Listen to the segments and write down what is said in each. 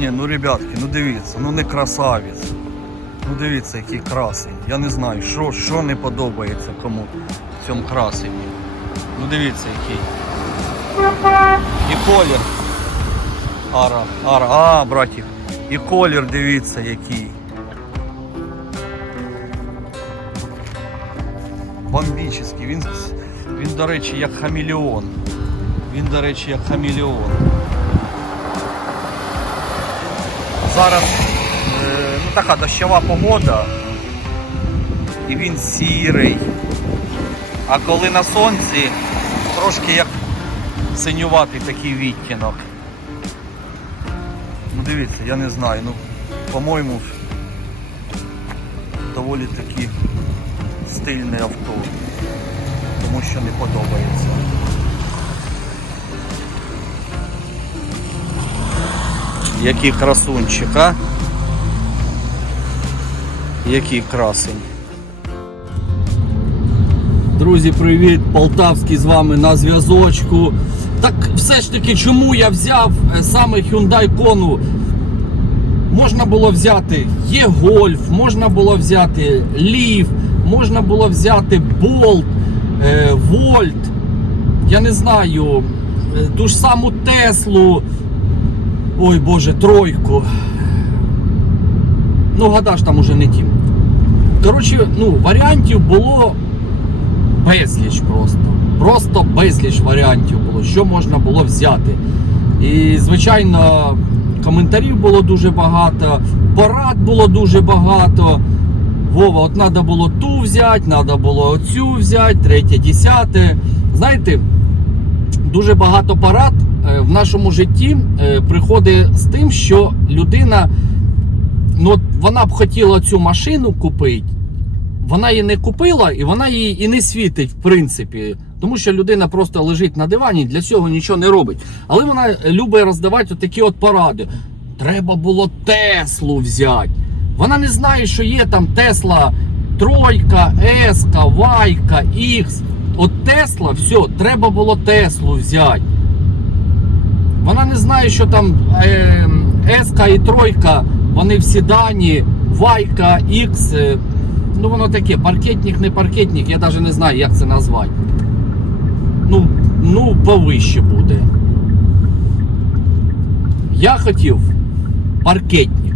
Ні, ну ребятки, ну дивіться, ну не красавець. Ну дивіться, який красень. Я не знаю, що, що не подобається кому в цьому красені. Ну дивіться, який. І колір. Ара, ара, а, братів. І колір, дивіться, який. Бомбічний. Він, він, до речі, як хамелеон. Він, до речі, як хамелеон. Зараз е, ну, така дощова погода. І він сірий. А коли на сонці, трошки як синюватий такий відтінок. Ну дивіться, я не знаю, ну, по-моєму, доволі таки стильне авто. Тому що не подобається. Який красунчик, а? Який красень. Друзі, привіт! Полтавський з вами на зв'язочку. Так все ж таки, чому я взяв е, саме Hyundai Kona? Можна було взяти є Golf, можна було взяти Leaf, можна було взяти Bolt, е, Volt, я не знаю, е, ту ж саму Теслу. Ой Боже, тройку. Ну, гадаш там уже не ті. Коротше, ну, варіантів було безліч просто. Просто безліч варіантів було, що можна було взяти. І, звичайно, коментарів було дуже багато, порад було дуже багато. Вова, от треба було ту взяти, треба було оцю взяти, третє, десяте. Знаєте, дуже багато порад е, в нашому житті е, приходить з тим, що людина, ну, вона б хотіла цю машину купити, вона її не купила і вона її і не світить, в принципі. Тому що людина просто лежить на дивані, для цього нічого не робить. Але вона любить роздавати такі от поради. Треба було Теслу взяти. Вона не знає, що є там Тесла тройка, Еска, Вайка, Ікс. От Тесла, все, треба було Теслу взяти. Вона не знає, що там е, Еска і тройка, вони в седані, Вайка, Ікс. е, Ну воно таке, паркетник, не паркетник, я навіть не знаю, як це назвати. Ну, ну, повище буде. Я хотів паркетник.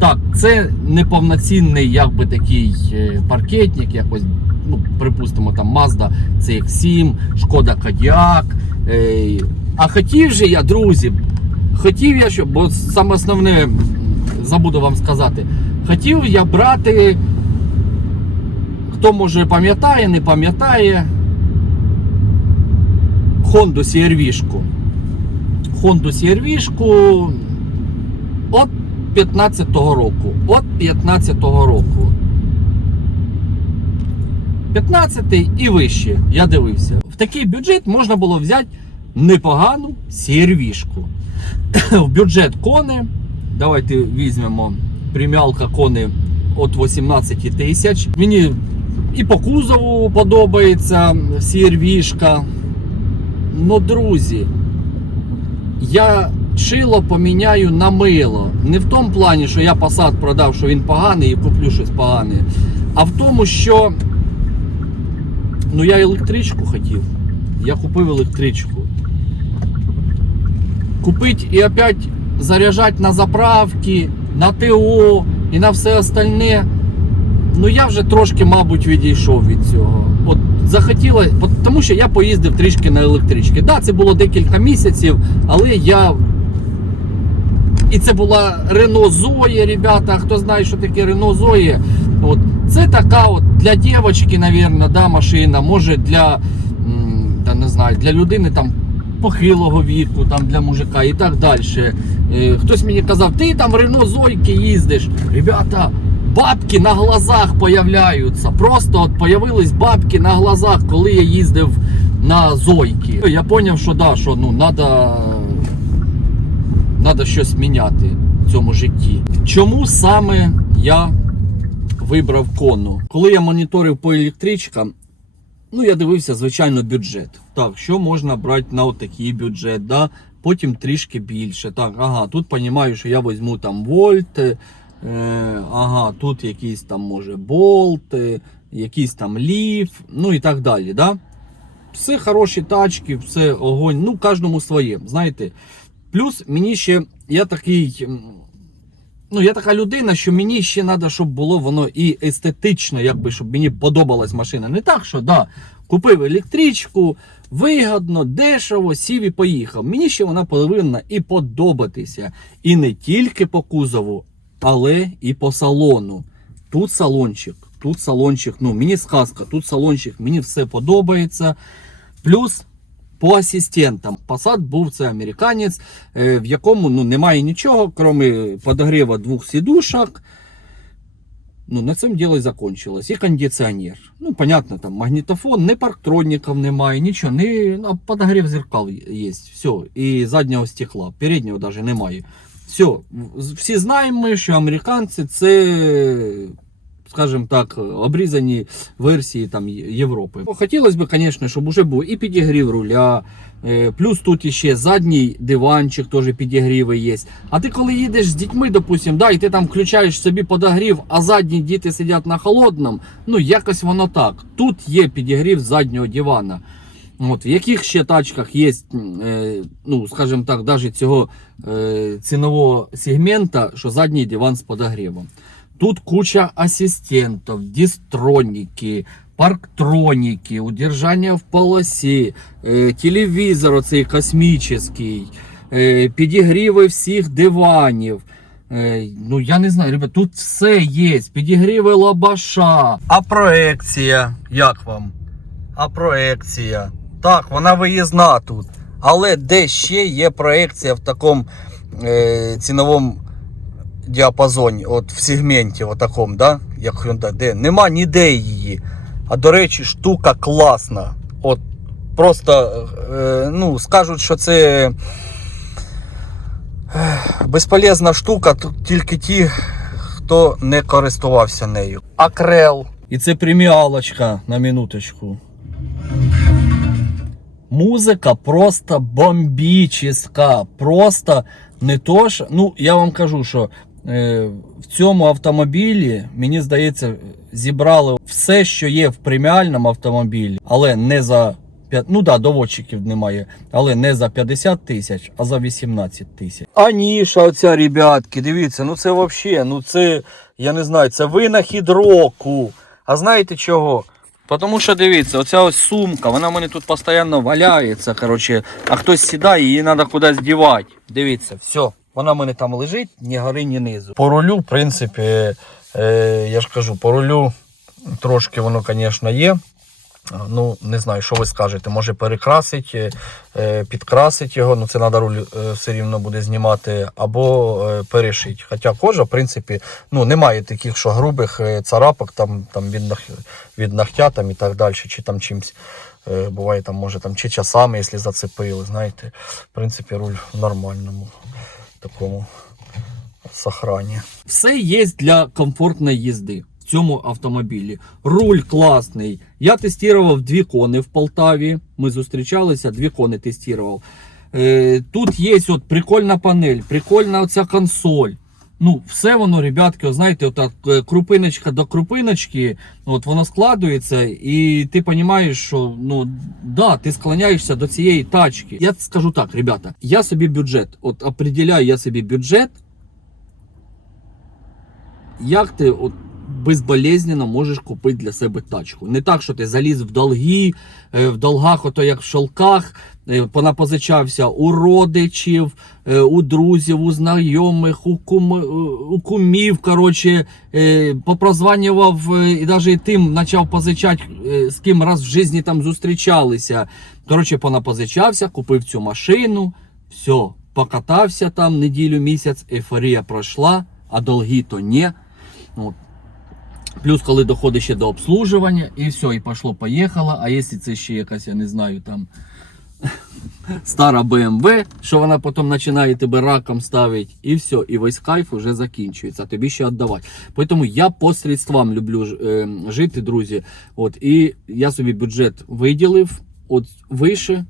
Так, це неповноцінний якби такий е, паркетник, якось, ну, припустимо, там Mazda CX-7, Шкода Кодіак. А хотів же я, друзі, хотів я, щоб, бо саме основне забуду вам сказати, хотів я брати, хто може пам'ятає, не пам'ятає, Honda CR-V-шку. Honda от 15-го року. От 15-го року. 15-й і вище, я дивився. В такий бюджет можна було взяти непогану CR-V-шку. В бюджет кони. Давайте візьмемо преміалка кони от 18 тисяч. Мені і по кузову подобається CR-V-шка. Ну, друзі, я шило поміняю на мило. Не в тому плані, що я Passat продав, що він поганий і куплю щось погане. А в тому, що ну я електричку хотів. Я купив електричку. Купить і опять заряджати на заправки, на ТО і на все остальне. Ну я вже трошки, мабуть, відійшов від цього. От захотілося, тому що я поїздив трішки на електрички. Так, да, це було декілька місяців, але я. І це була Renault Zoe, ребята. Хто знає, що таке Renault Zoe, от це така от для дівчинки, навірно, да, машина. Може для та не знаю, для людини там похилого віку, там для мужика і так далі. Е, Хтось мені казав, ти там в Renault Зойки їздиш. Ребята, бабки на глазах появляються. Просто от появились бабки на глазах, коли я їздив на Зойки. Я зрозумів, що да, що ну треба надо щось міняти в цьому житті. Чому саме я вибрав кону? Коли я моніторив по електричкам, ну я дивився, звичайно, бюджет. Так, що можна брати на отакий бюджет? Да? потім трішки більше. Так, ага, тут розумію, що я візьму там вольт, е, ага, тут якийсь там може болт, е, якийсь там ліф, ну і так далі. Да? Все хороші тачки, все огонь, ну кожному своє, знаєте. Плюс мені ще, я такий. Ну, я така людина, що мені ще треба, щоб було воно і естетично, якби, щоб мені подобалась машина. Не так, що да, купив електричку, вигодно, дешево, сів і поїхав. Мені ще вона повинна і подобатися. І не тільки по кузову, але і по салону. Тут салончик, тут салончик, ну мені сказка, тут салончик, мені все подобається. Плюс по асистентам. Passat був це американець, е, в якому ну, немає нічого, крім подогріва двох сідушок. Ну, на цьому діло і закончилось. І кондиціонер. Ну, понятно, там магнітофон, не парктроніків немає, нічого, не ну, подогрів зеркал є. Все. І заднього стекла. Переднього навіть немає. Все. Всі знаємо, ми, що американці це, скажімо так, обрізані версії там Європи. Хотілося б, звісно, щоб вже був і підігрів руля. е, Плюс тут ще задній диванчик, теж підігріви є. А ти коли їдеш з дітьми, допустим, да, і ти там включаєш собі подогрів, а задні діти сидять на холодному, ну якось воно так. Тут є підігрів заднього дивана. От, в яких ще тачках є, е, ну, скажімо так, навіть цього е, цінового сегмента, що задній диван з подогрівом. Тут куча асистентів, дистроніки, парктроніки, удержання в полосі, е, телевізор оцей космічний, е, підігріви всіх диванів. Е, ну, я не знаю, ребят, тут все є. Підігріви лабаша. А проекція, як вам? А проекція. Так, вона виїзна тут. Але де ще є проекція в такому е, ціновому діапазоні, от в сегменті, от такому, да? як Hyundai, де нема ніде її. А до речі, штука класна. От просто е, ну, скажуть, що це е, безполезна штука, тут тільки ті, хто не користувався нею. Акрел. І це преміалочка на минуточку. Музика просто бомбічна. Просто не то ж. Ну, я вам кажу, що в цьому автомобілі, мені здається, зібрали все, що є в преміальному автомобілі, але не за. п'ят- Ну да, доводчиків немає, але не за 50 тисяч, а за 18 тисяч. А ніша оця, ребятки, дивіться, ну це взагалі, ну це, я не знаю, це винахід року. А знаєте чого? Тому що дивіться, оця ось сумка, вона в мене тут постійно валяється. Коротше, а хтось сідає, її треба кудись дівати. Дивіться, все. Вона в мене там лежить, ні гори, ні низу. По рулю, в принципі, е, я ж кажу, по рулю трошки воно, звісно, є. Ну, не знаю, що ви скажете. Може перекрасити, е, підкрасити його, ну це треба руль е, все рівно буде знімати, або е, перешити. Хоча кожа, в принципі, ну, немає таких, що грубих е, царапок там, там від, нах- від ногтя там, і так далі, чи там чимось. е, Буває там, може, там, чи часами, якщо зацепили, знаєте. В принципі, руль в нормальному такому сохрані. Все є для комфортної їзди в цьому автомобілі. Руль класний. Я тестував дві кони в Полтаві. Ми зустрічалися, дві кони тестував. Е, тут є от прикольна панель, прикольна оця консоль. Ну, все воно, ребятки, от знаєте, отак так, крупиночка до крупиночки, от воно складується, і ти розумієш, що ну да, ти склоняєшся до цієї тачки. Я скажу так, ребята, я собі бюджет, от определяю я собі бюджет, як ти от безболезненно можеш купити для себе тачку. Не так, що ти заліз в долги, е, в долгах, ото як в шелках, е, понапозичався у родичів, е, у друзів, у знайомих, у, кум, у кумів, коротше, попрозванював і навіть тим почав позичати, з ким раз в житті там зустрічалися. Коротше, понапозичався, купив цю машину, все, покатався там неділю місяць, ейфорія пройшла, а долги то ні. От. Плюс, коли доходить ще до обслужування, і все, і пошло, поїхало. А якщо це ще якась, я не знаю, там стара BMW, що вона потім починає тебе раком ставити, і все, і весь кайф вже закінчується, тобі ще віддавати. Тому я по средствам люблю е, жити, друзі. От, і я собі бюджет виділив, от вище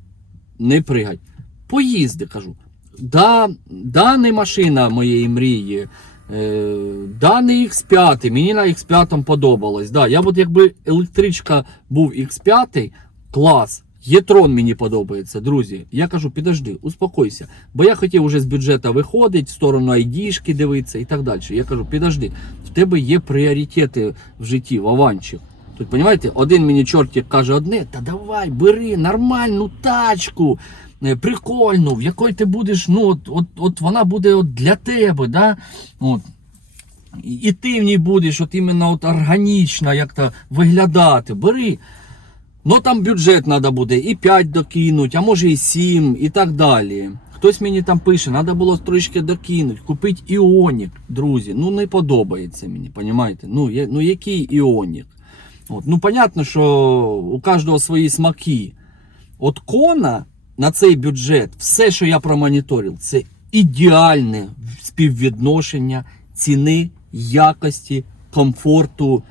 не пригать. Поїзди, кажу. да, да, не машина моєї мрії. Е, да, не X5, мені на X5 подобалось. Да, я от якби електричка був X5, клас. Єтрон мені подобається, друзі. Я кажу, підожди, успокойся. Бо я хотів уже з бюджету виходити, в сторону айдішки дивитися і так далі. Я кажу, підожди, в тебе є пріоритети в житті, Вованчик. Тут, розумієте, один мені чортик каже одне, та давай, бери нормальну тачку, прикольну, в якої ти будеш, ну, от, от, от вона буде от для тебе, да? От. І- ти в ній будеш от іменно от органічно як-то виглядати. Бери. Ну там бюджет треба буде і 5 докинуть, а може і 7, і так далі. Хтось мені там пише, треба було трошки докинути, купити іонік, друзі. Ну не подобається мені, понімаєте? Ну, я, ну який іонік? От, ну, понятно, що у кожного свої смаки. От Кона на цей бюджет, все, що я промоніторив, це ідеальне співвідношення ціни, якості, комфорту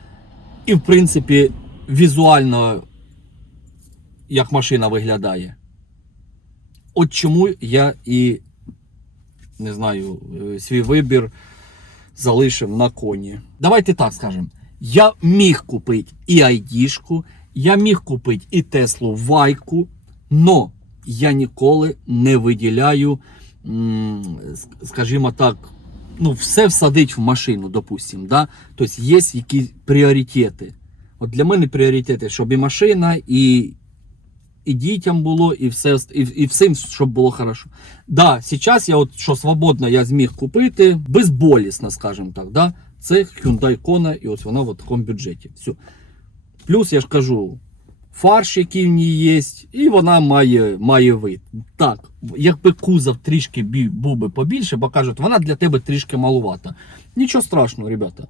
і, в принципі, візуально, як машина виглядає. От чому я і не знаю, е, свій вибір залишив на коні. Давайте так скажемо. Я міг купити і айдішку, я міг купити і Теслу Вайку, но я ніколи не виділяю, скажімо так, ну, все всадить в машину, допустим. Да? Тобто є якісь пріоритети. От для мене пріоритети, щоб і машина, і, і дітям було, і все, і, і всім, щоб було хорошо. Да, зараз я от що свободно я зміг купити, безболісно, скажімо так. Да? Це Hyundai Kona, і ось вона в такому бюджеті. Все. Плюс я ж кажу, фарш, який в ній є, і вона має, має вид. Так, якби кузов трішки був би побільше, бо кажуть, вона для тебе трішки малувата. Нічого страшного, ребята.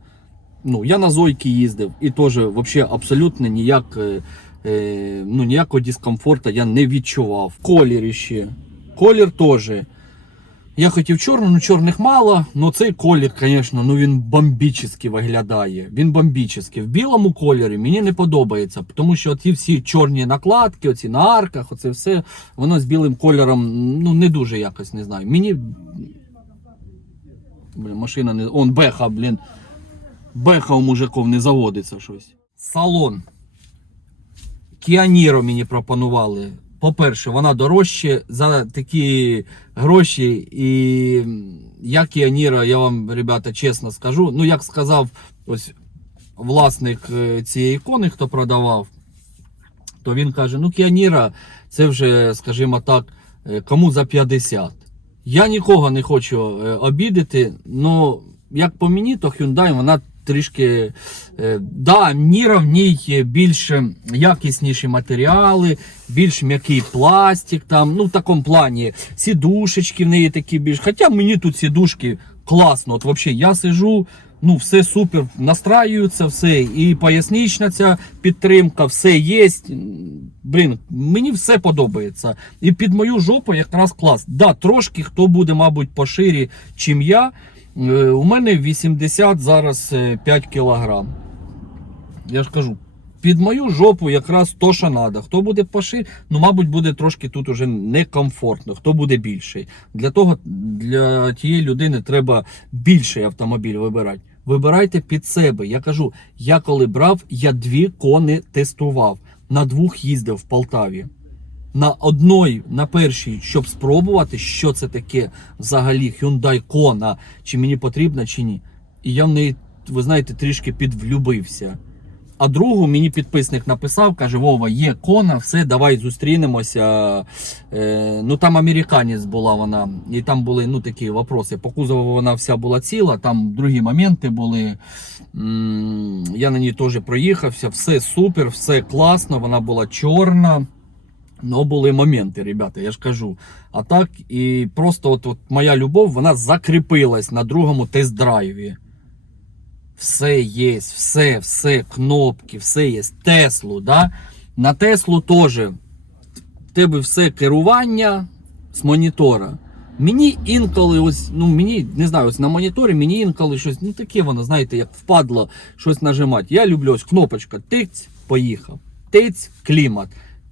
Ну, я на Зойки їздив і теж вообще абсолютно ніяк, е, е, ну, ніякого дискомфорту я не відчував. Колірі ще. Колір теж. Я хотів чорну, ну чорних мало, але цей колір, звісно, ну він бомбічний виглядає. Він бомбічний. В білому кольорі мені не подобається, тому що ті всі чорні накладки, оці на арках, оце все, воно з білим кольором ну, не дуже якось не знаю. Мені. Блін, машина не. Он беха, блін. Беха у мужиків не заводиться щось. Салон. Кіаніро мені пропонували. По-перше, вона дорожче за такі гроші. І м, я Кіаніро, я вам, ребята, чесно скажу. Ну, як сказав ось власник е, цієї ікони, хто продавав, то він каже: ну, Кіаніра, це вже, скажімо так, е, кому за 50. Я нікого не хочу е, обідати, але як по мені, то Hyundai вона трішки. е, Да, Ніра в ній більш якісніші матеріали, більш м'який пластик, там, ну в такому плані сідушечки в неї такі більш. Хоча мені тут сідушки класно. От взагалі я сижу, ну все супер, настраюється, все. І пояснична ця підтримка, все є. Блін, мені все подобається. І під мою жопу якраз клас. Да, трошки хто буде, мабуть, поширі, чим я. Е, У мене 80 зараз е, 5 кілограм. Я ж кажу, під мою жопу якраз то, що треба. Хто буде поширі, ну, мабуть, буде трошки тут уже некомфортно, хто буде більший. Для того для тієї людини треба більший автомобіль вибирати. Вибирайте під себе. Я кажу, я коли брав, я дві кони тестував. На двох їздив в Полтаві. На одной, на першій, щоб спробувати, що це таке взагалі Hyundai Kona, чи мені потрібно, чи ні. І я в неї, ви знаєте, трішки підвлюбився. А другу мені підписник написав, каже: Вова, є кона, все, давай зустрінемося. Е, ну там американець була вона, і там були ну, такі вопроси. По кузову вона вся була ціла, там другі моменти були. М, Я на ній теж проїхався, все супер, все класно, вона була чорна. Ну, були моменти, ребята, я ж кажу. А так, і просто от, от моя любов, вона закріпилась на другому тест-драйві. Все є, все, все, кнопки, все є. Теслу, да? На Теслу теж тебе все керування з монітора. Мені інколи, ось, ну мені не знаю, ось на моніторі мені інколи щось, ну таке воно, знаєте, як впадло щось нажимати. Я люблю ось кнопочка, тиць, поїхав. Тиць, клімат.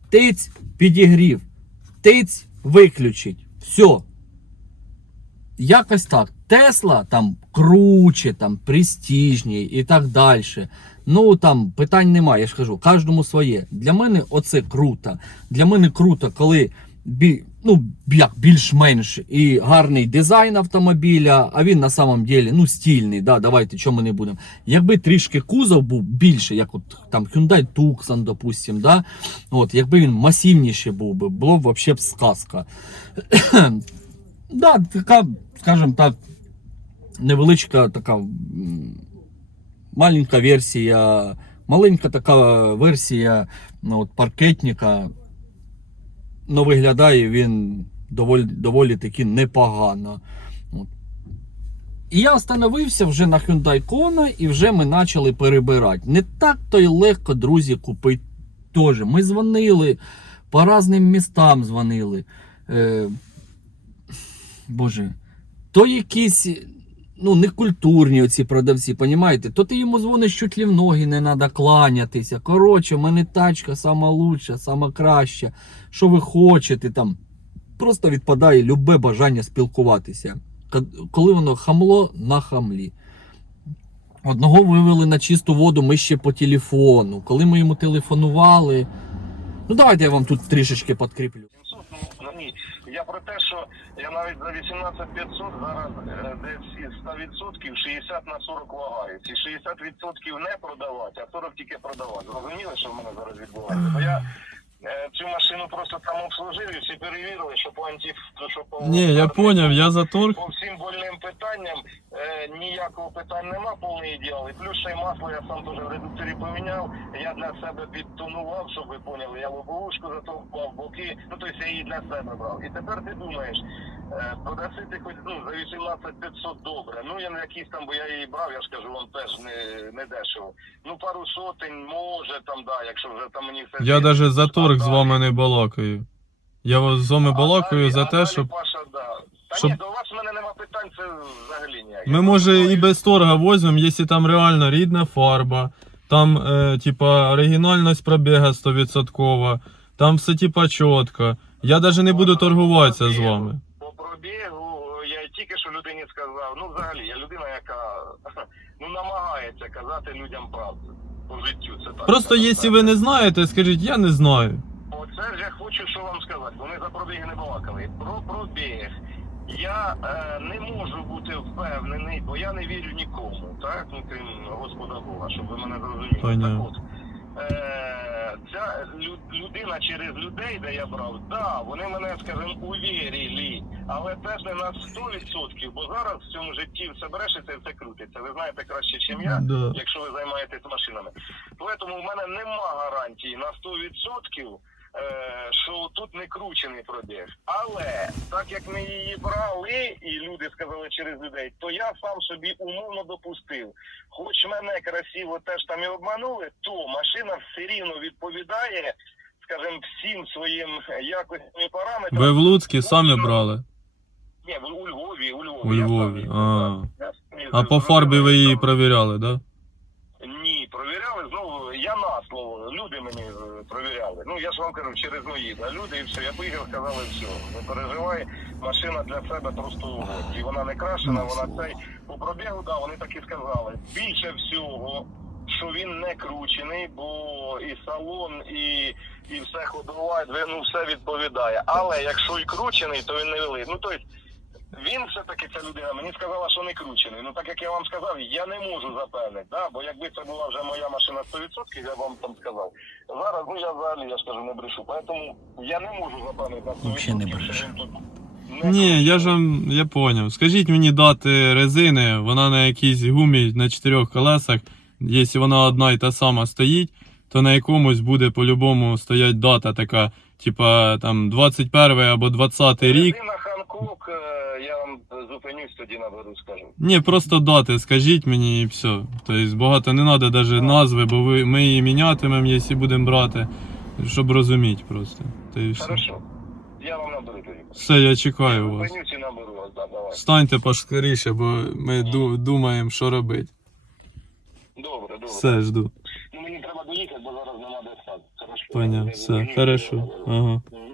Тиць, підігрів. Тиць, виключить. Все. якось так. Тесла там круче, там престижній і так далі. Ну там питань немає, я ж кажу, кожному своє. Для мене оце круто. Для мене круто, коли бі, ну, як більш-менш і гарний дизайн автомобіля, а він на самом деле ну, стильний. Да, давайте чому не будемо. Якби трішки кузов був більше, як от там Hyundai Tucson, допустим, да, от, якби він масивніший був би, було б вообще б сказка. да, така, скажімо так, невеличка така маленька версія, маленька така версія ну, от, паркетника. Ну, виглядає він доволі, доволі таки непогано. І я остановився вже на Hyundai Kona і вже ми почали перебирати. Не так то й легко, друзі, купити теж. Ми дзвонили, по різним містам дзвонили. Е, Боже, то якісь ну, некультурні оці продавці, понімаєте? То ти йому дзвониш чуть ли в ноги, не треба кланятися. Коротше, в мене тачка сама лучша, сама краща. Що ви хочете там? Просто відпадає любе бажання спілкуватися. Коли воно хамло на хамлі. Одного вивели на чисту воду ми ще по телефону. Коли ми йому телефонували. Ну давайте я вам тут трішечки підкріплю. 700, ну, ну ні. Я про те, що я навіть за 18 500 зараз е, десь із 100% 60 на 40 вагаюсь. І 60% не продавати, а 40 тільки продавати. Зрозуміли, що в мене зараз відбувається? Бо я цю машину просто там обслужив і всі перевірили, що по антиф, що по Ні, я поняв, я за торг. по всім больним питанням е, ніякого питань нема, повний ідеал. І плюс ще й масло я сам теж в редукторі поміняв. Я для себе підтонував, щоб ви поняли. Я лобовушку затовкував, боки. Ну тобто я її для себе брав. І тепер ти думаєш, е, продаси ти хоч ну, за 18 500 добре. Ну я не якийсь там, бо я її брав, я ж кажу, вам теж не, не дешево. Ну пару сотень, може там, да, якщо вже там мені все. Я даже за торг з вами не балакаю. Я вас з вами балакаю за те, щоб Паша, да. Та щоб- ні, до вас в мене нема питань, це взагалі ніяк. ми може і без торга возьмемо, якщо там реально рідна фарба, там е, типа оригінальність пробіга 100%, там все типа чітко. Я даже не буду торгуватися з вами. По пробігу я тільки що людині сказав. Ну, взагалі, я людина, яка ну намагається казати людям правду по життю. Це так. Просто якщо ви не знаєте, скажіть, я не знаю. Оце ж я хочу що вам сказати. Вони за пробіги не балакали. Про пробіг. Я е, не можу бути впевнений, бо я не вірю нікому, так? Ну, крім Господа Бога, щоб ви мене зрозуміли. Понятно. Так от, е, ця людина через людей, де я брав, да, вони мене, скажімо, увірили, але теж не на 100%, бо зараз в цьому житті все брешеться і все крутиться. Ви знаєте краще, ніж я Да. якщо ви займаєтесь машинами. Тому в мене нема гарантії на 100%, е, що тут не кручений пробіг. Але так як ми її брали, і люди сказали через людей, то я сам собі умовно допустив. Хоч мене красиво теж там і обманули, то машина все рівно відповідає, скажімо, всім своїм якостям і параметрам. Ви в Луцькі самі брали. Ні, у Львові, у Львові. У Львові, а. так. А по фарбі ви її провіряли, да? Провіряли знову. Я на слово. Люди мені е, провіряли. Ну я ж вам кажу, через мої да, люди і все. Я поїхав, сказали, все, не переживай. Машина для себе просто угодь. І вона не крашена, вона цей по пробігу, да, вони так і сказали. Більше всього, що він не кручений, бо і салон, і, і все ходова, ну все відповідає. Але якщо і кручений, то він не великий. Ну тобто. Він все-таки ця людина мені сказала, що не кручений. Ну так як я вам сказав, я не можу запевнити, да? бо якби це була вже моя машина 100%, я б вам там сказав. Зараз, ну я взагалі, я ж кажу, не брешу. Тому я не можу запевнити на 100%, Вообще не що брешеш. він тут не Ні, я ж вам я поняв. Скажіть мені дати резини, вона на якійсь гумі на чотирьох колесах. Якщо вона одна і та сама стоїть, то на якомусь буде по-любому стоять дата така, типа там 21 або 20 рік. Резина Ханкок, е, я вам зупинюсь, тоді наберу, скажу. Ні, просто дати, скажіть мені і все. Тобто багато не треба навіть назви, бо ви, ми її мінятимемо, якщо будемо брати, щоб розуміти просто. Та і все. Хорошо. Я вам наберу тоді. Все, я чекаю вас. Зупинюсь і наберу вас, да, давай. Встаньте поскоріше, бо ми ду- думаємо, що робити. Добре, добре. Все, жду. Ну мені треба доїхати, бо зараз нема де стати. Хорошо. Поняв, все, хорошо. Ага. Мгм.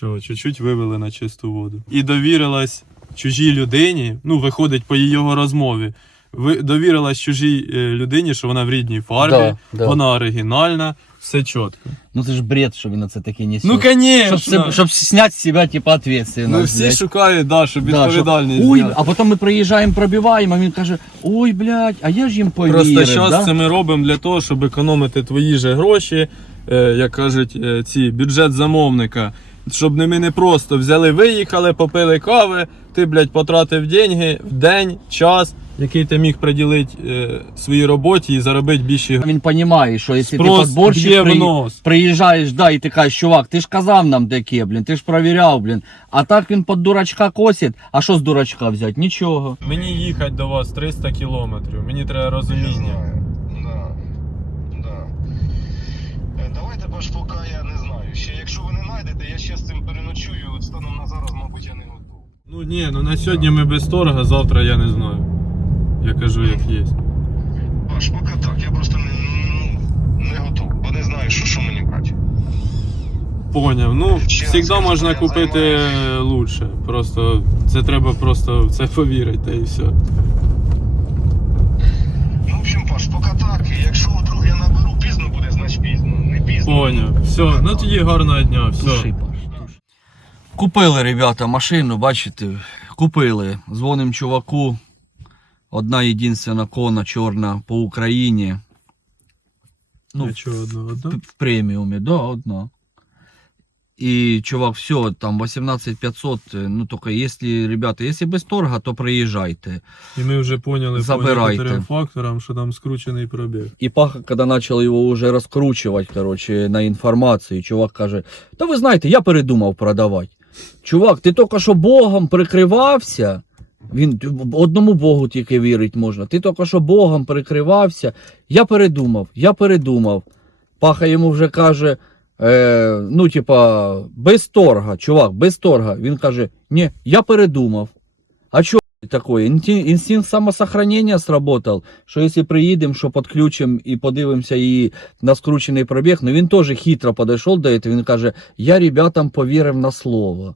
Чого, чуть-чуть вивели на чисту воду. І довірилась чужій людині, ну, виходить по його розмові. Ви довірилась чужій е, людині, що вона в рідній фарбі, Да, да. вона оригінальна, все чітко. Ну це ж бред, що він на це таке несе. Ну, щоб, звісно. це- щоб зняти з себе, типа, ответственность. Ну, всі блядь. шукають, да, щоб Да, що, відповідальність. Ой, зняти. а потім ми приїжджаємо, пробиваємо, а він каже, ой, блядь, а я ж їм повірив. Просто зараз да? це ми робимо для того, щоб економити твої же гроші, е, як кажуть, е, ці бюджет замовника. Щоб не ми не просто взяли, виїхали, попили кави, ти, блядь, потратив деньги в день, час, який ти міг приділити е, своїй роботі і заробити більше. Він розуміє, що якщо ти Спрос подборщик в при... нос. приїжджаєш, да, і ти кажеш, чувак, ти ж казав нам таке, блін, ти ж провіряв, блін. А так він під дурачка косить, а що з дурачка взяти? Нічого. Мені їхати до вас 300 кілометрів, мені треба Я розуміння. знаю. Да. Да. Е, Давайте баш поки я не знаю. Ще якщо ви не знайдете, я ще з цим переночую. От станом на зараз, мабуть, я не готовий. Ну ні, ну на сьогодні ми без торга, завтра я не знаю. Я кажу, як є. Баш, поки так, я просто не, ну, не готовий, бо не знаю, що, що мені брати. Поняв. Ну, Ще раз завжди кажу, можна я купити займаюсь. лучше. Просто це треба просто в це повірити та і все. Ну, в общем, Паш, поки так. І Якщо вдруг я наберу пізно буде, значить пізно. Не пізно. Поняв. Все, ну тоді гарного дня, все. Паш, туши. Купили, ребята, машину, бачите, купили. Дзвоним чуваку. Одна єдинственна кона чорна по Україні. Ну, чого одного, одна? в преміумі, да, одна. І, чувак, все, там 18500, э, ну, только если, ребята, если без торга, то приїжджайте. І ми вже поняли Забирайте. по некоторим факторам, що там скручений пробіг. И Паха, когда начал его уже раскручивать, короче, на информацию, чувак каже, та ви знаєте, я передумав продавати. Чувак, ти тільки що Богом прикривався. Він одному Богу тільки вірить можна. Ти тільки що Богом прикривався. Я передумав, я передумав. Паха йому вже каже: е, ну, типа, без торга, чувак, без торга. Він каже: ні, я передумав. А що такое? Інті- Інстинкт самосохранения сработал, що якщо приїдемо, що підключимо і подивимося її на скручений пробіг, ну він теж хитро підійшов до цього, він каже, я ребятам повірив на слово.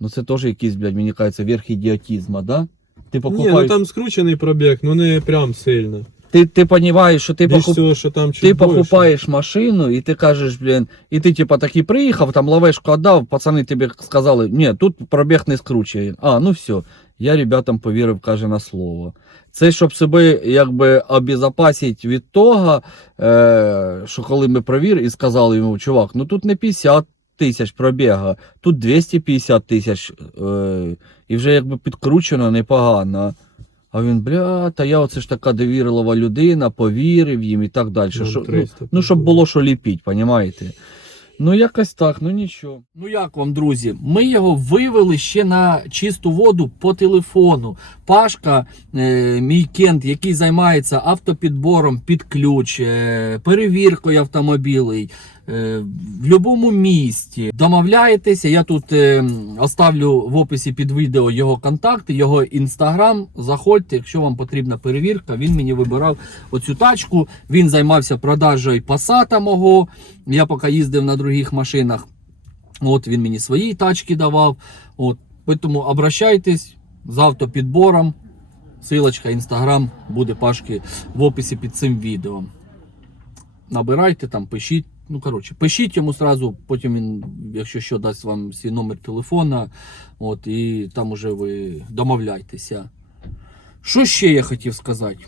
Ну це теж якийсь, блядь, мені кажеться, верх ідіотизма, да? Ти Ні, ну там скручений пробіг, ну не прям сильно. ти, ти розумієш, що ти, покуп... всього, що там ти покупаєш машину, і ти кажеш, блін, і ти типа такий приїхав, там лавешку віддав, пацани тобі сказали, ні, тут пробіг не скручує. А, ну все, я ребятам повірив, каже на слово. Це щоб себе якби обезопасити від того, е, що коли ми провірили і сказали йому, чувак, ну тут не 50 тисяч пробіга, тут 250 тисяч, е, і вже якби підкручено непогано. А він, бля, та я оце ж така довірлива людина, повірив їм і так далі. Ну, Що, ну, 300 ну, щоб було. було що ліпіть, понімаєте? Ну, якось так, ну нічого. Ну як вам, друзі? Ми його вивели ще на чисту воду по телефону. Пашка, е, мій кент, який займається автопідбором під ключ, е, перевіркою автомобілей. Е, В будь-якому місті домовляєтеся. Я тут е, оставлю в описі під відео його контакти, його інстаграм. Заходьте, якщо вам потрібна перевірка. Він мені вибирав оцю тачку. Він займався продажею пасата мого. Я поки їздив на других машинах. От він мені свої тачки давав. От, тому обращайтесь з автопідбором. Силочка, інстаграм буде пашки в описі під цим відео. Набирайте там, пишіть. Ну, коротше, пишіть йому сразу, потім він, якщо що, дасть вам свій номер телефона. От, і там уже ви домовляйтеся. Що ще я хотів сказати?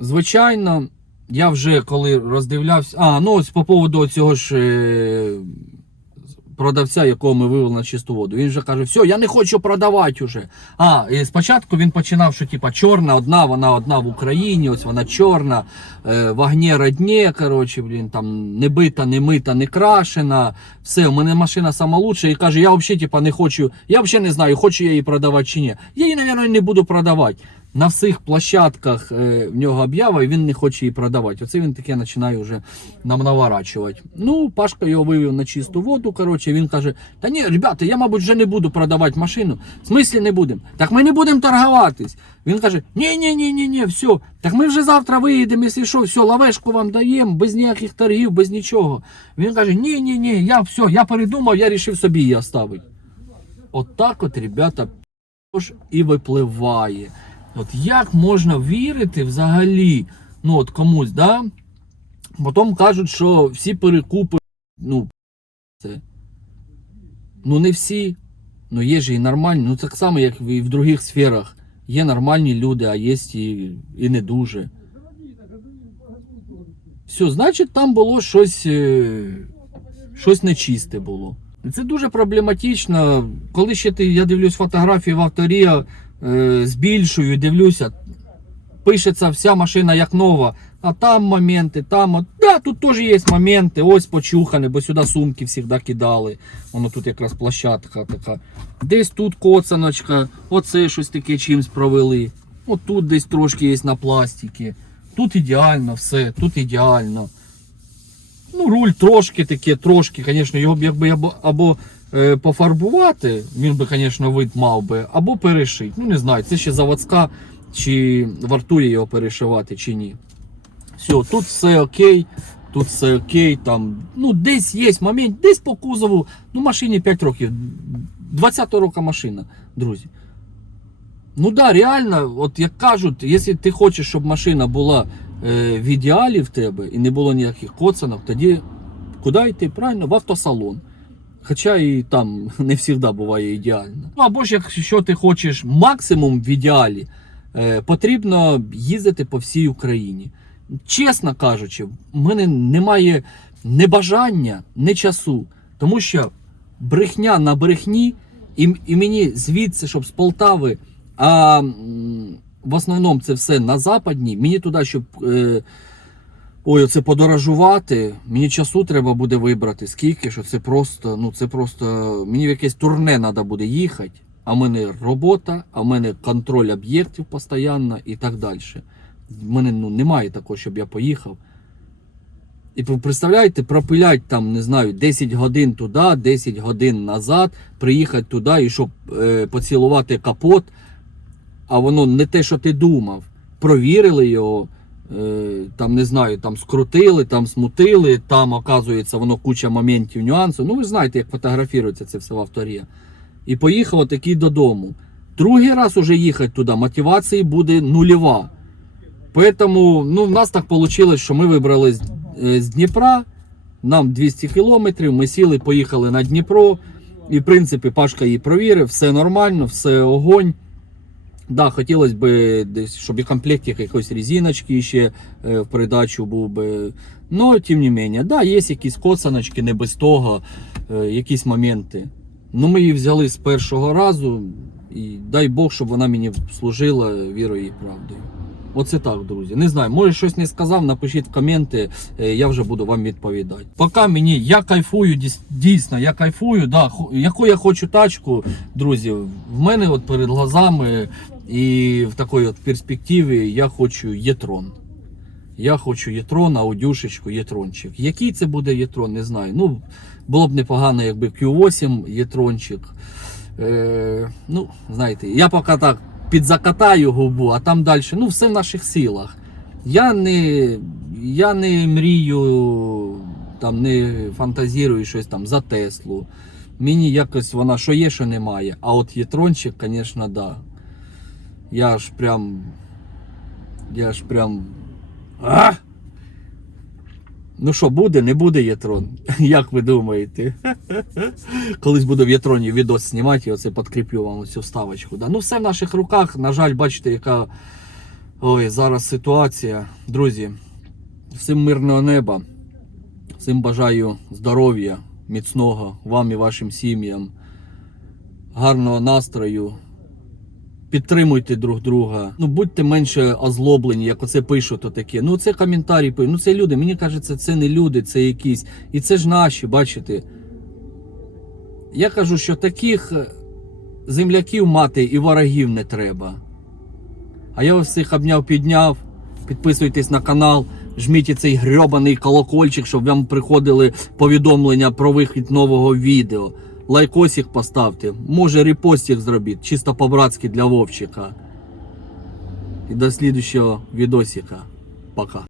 Звичайно, я вже коли роздивлявся. А, ну ось по поводу цього ж е, продавця, якого ми вивели на чисту воду. Він вже каже, все, я не хочу продавати уже. А, і спочатку він починав, що типа чорна одна, вона одна в Україні, ось вона чорна, е, в огні родні, коротше, блін, там не бита, не мита, не крашена. Все, у мене машина сама лучша. І каже, я взагалі типа не хочу, я взагалі не знаю, хочу я її продавати чи ні. Я її, мабуть, не буду продавати. На всіх площадках е, в нього об'ява, і він не хоче її продавати. Оце він таке починає вже нам наворачувати. Ну, Пашка його вивів на чисту воду. Коротше, він каже: Та ні, ребята, я, мабуть, вже не буду продавати машину. В смислі не будемо. Так ми не будемо торгуватись. Він каже: Ні, ні, ні, ні, ні, все. Так ми вже завтра виїдемо, якщо що, все, лавешку вам даємо, без ніяких торгів, без нічого. Він каже: Ні, ні, ні, я все, я передумав, я вирішив собі її оставити. От от, ребята, і випливає. От як можна вірити взагалі, ну от комусь, да? Потім кажуть, що всі перекупи, ну, це. Ну не всі. Ну є ж і нормальні. Ну так само, як і в других сферах. Є нормальні люди, а є і, і не дуже. Все, значить, там було щось, е, щось нечисте було. Це дуже проблематично. Коли ще ти, я дивлюсь фотографії в авторія, збільшую, дивлюся, пишеться вся машина як нова, а там моменти, там. от- Да, тут теж є моменти, ось почухане, бо сюди сумки завжди кидали. Воно тут якраз площадка така. Десь тут коцаночка, оце щось таке чимось провели. От тут десь трошки є на пластикі. Тут ідеально все, тут ідеально. Ну, руль трошки таке, трошки, звісно, його б якби або, або е, пофарбувати, він би, звісно, вид мав би, або перешити. Ну, не знаю, це ще заводська, чи вартує його перешивати, чи ні. Все, тут все окей, тут все окей, там, ну, десь є момент, десь по кузову, ну, машині 5 років, 20 року машина, друзі. Ну да, реально, от як кажуть, якщо ти хочеш, щоб машина була е, в ідеалі в тебе і не було ніяких коцанок, тоді куди йти? Правильно, в автосалон. Хоча і там не завжди буває ідеально. Ну або ж якщо ти хочеш максимум в ідеалі, е, потрібно їздити по всій Україні. Чесно кажучи, в мене немає ні бажання, ні часу, тому що брехня на брехні, і, і мені звідси, щоб з Полтави, а в основному це все на западній, мені туди, щоб. Е, Ой, оце подорожувати. Мені часу треба буде вибрати. Скільки, що це просто, ну це просто. Мені в якесь турне треба буде їхати. А в мене робота, а в мене контроль об'єктів постійно і так далі. В мене ну, немає такого, щоб я поїхав. І представляєте, пропилять там, не знаю, 10 годин туди, 10 годин назад, приїхати туди і щоб е, поцілувати капот, а воно не те, що ти думав. Провірили його, там не знаю, там скрутили, там смутили, там, оказується, воно куча моментів, нюансів. Ну, ви знаєте, як фотографірується це все в авторі. І поїхав отакий додому. Другий раз уже їхати туди, мотивації буде нульова. Поэтому, ну, в нас так вийшло, що ми вибрали з, е, з Дніпра, нам 200 кілометрів, ми сіли, поїхали на Дніпро. І, в принципі, Пашка її провірив, все нормально, все огонь. Да, хотілося б десь, щоб і комплект якоїсь резиночки ще е, в передачу був би. Ну, тим не менше, да, є якісь коцаночки, не без того, е, якісь моменти. Ну, ми її взяли з першого разу, і дай Бог, щоб вона мені служила вірою і правдою. Оце так, друзі. Не знаю, може щось не сказав, напишіть в коменти, е, я вже буду вам відповідати. Поки мені я кайфую, дійсно, я кайфую, да, яку я хочу тачку, друзі, в мене от перед глазами і в такій от перспективі я хочу Єтрон. Я хочу Єтрон, аудюшечку, Єтрончик. Який це буде Єтрон, не знаю. Ну, було б непогано, якби Q8 Єтрончик. Е, ну, знаєте, я поки так підзакатаю губу, а там далі, ну, все в наших силах. Я не, я не мрію, там, не фантазірую щось там за Теслу. Мені якось вона що є, що немає. А от Єтрончик, звісно, да. Я ж прям. Я ж прям. А! Ну що, буде, не буде Єтрон? Як ви думаєте? Колись буду в Єтроні відос знімати і оце підкріплю вам цю вставочку. Да? Ну, все в наших руках. На жаль, бачите, яка ой, зараз ситуація. Друзі, всім мирного неба. Всім бажаю здоров'я, міцного вам і вашим сім'ям, гарного настрою. Підтримуйте друг друга. Ну будьте менше озлоблені, як оце пишуть отаке. Ну це коментарі пишуть. Ну це люди. Мені кажеться, це не люди, це якісь. І це ж наші, бачите. Я кажу, що таких е, земляків мати і ворогів не треба. А я вас всіх обняв, підняв. Підписуйтесь на канал, жміть цей грьобаний колокольчик, щоб вам приходили повідомлення про вихід нового відео. Лайкосик поставте, може репостик зробіть, чисто по-братськи для Вовчика. І до следующего відосика. Пока.